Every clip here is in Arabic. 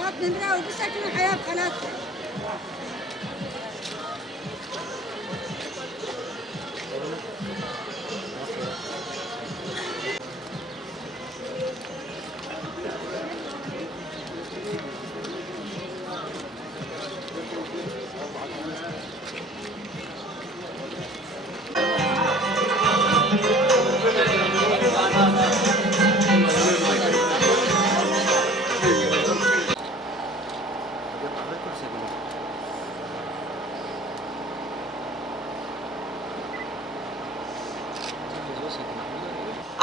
طلعت نمرة وبسكن الحياة بخلاتها.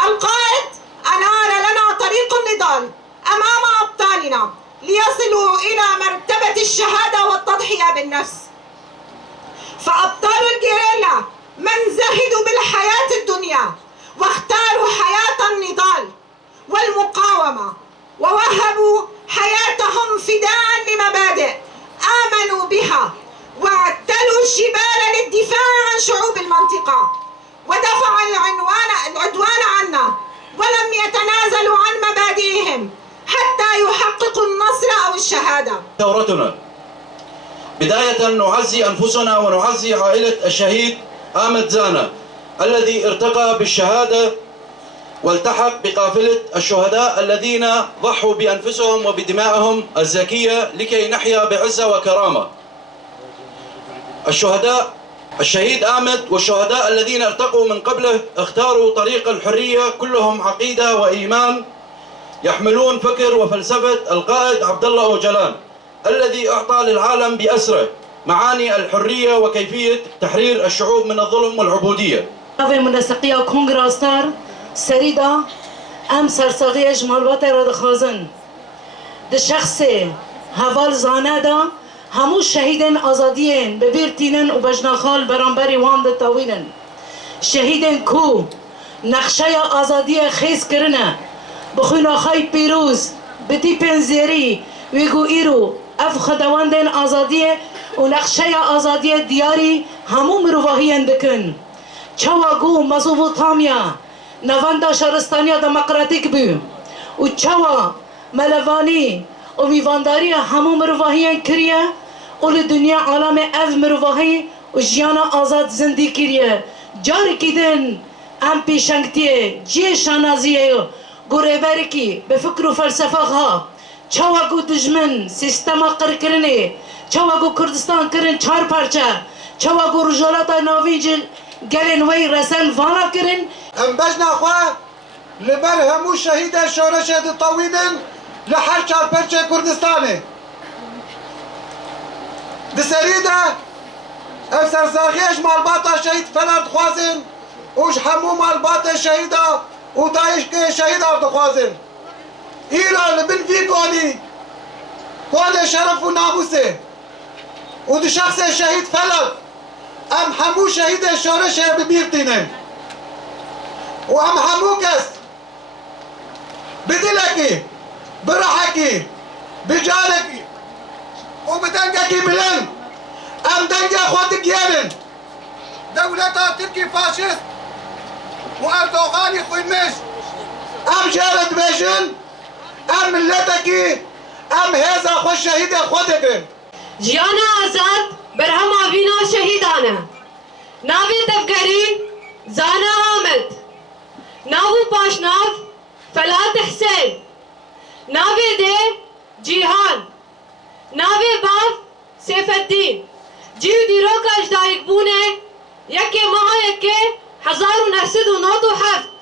القائد أنار لنا طريق النضال أمام أبطالنا ليصلوا إلى مرتبة الشهادة والتضحية بالنفس. فأبطال الجيريلا من زهدوا بالحياة الدنيا واختاروا حياة النضال والمقاومة ووهبوا حياتهم فداء لمبادئ آمنوا بها واعتلوا الجبال للدفاع عن شعوب المنطقة ودفع العدوان عنا ولم يتنازلوا عن مبادئهم حتى يحققوا النصر أو الشهادة. ثورتنا بداية نعزي أنفسنا ونعزي عائلة الشهيد آمد زانا الذي ارتقى بالشهادة والتحق بقافلة الشهداء الذين ضحوا بأنفسهم وبدمائهم الزكية لكي نحيا بعزة وكرامة. الشهيد آمد والشهداء الذين ارتقوا من قبله اختاروا طريق الحرية كلهم عقيدة وإيمان يحملون فكر وفلسفة القائد عبد الله أوجلان الذي أعطى للعالم بأسره معاني الحرية وكيفية تحرير الشعوب من الظلم والعبودية. منسقية كونغراستار سريدا ام سرساغي اجمال را دخوازن ده شخص هوال زانادا همو شهیدن آزادیین ببیرتینن و بجناخال برانبری وان ده تاوینن شهیدن کو نقشه آزادی خیز کرنه بخوناخای پیروز بدی پنزیری ویگو ایرو اف خدواندن آزادی و نقشه آزادی دیاری همو مروواهی اندکن چواگو مزوبوتامیا نواندا شهرستانیا دموکراتیک بو و چوا ملوانی و میوانداری همو مروواهی کریه و لدنیا عالم اف مروواهی و جیانا آزاد زندگی کریه جاری کدن ام پیشنگتیه جیه شانازیه گوره کی به فکر و فلسفه ها چواگو دجمن سیستما قرکرنه چواگو کردستان کرن چار پارچه چواگو رجالات ناویج گلن وی رسن وانا کرن ام بجنا خواه لبر همو شهید شورش طویدن لحر چار پرچه کردستانه بسریده اف سرزاغیش مالباتا شهید فلان خوازن اوش همو مالباتا شهیده و دایش که شهیده دخوازن ایران لبن فی کونی شرف و ناموسه و دو شخص شهید فلان ام همو شهید شورش ببیرتینن و ام همو کس بدلکی برحکی بجانکی و بدنگکی بلند ام دنگ خود گیرن دولتا ترکی فاشست و اردوغانی خویمش ام جارد بیشن ام ملتکی ام هزا خوش شهید خود گرن جیانا آزاد برهم آوینا شهیدانه ناوی دفگری زانا آمد ناوی پاشناف فلات حسین ناوی ده جیهان ناوی باف سیف الدین جیو دیروکا اجدایک بونه یکی ماه یکی 1997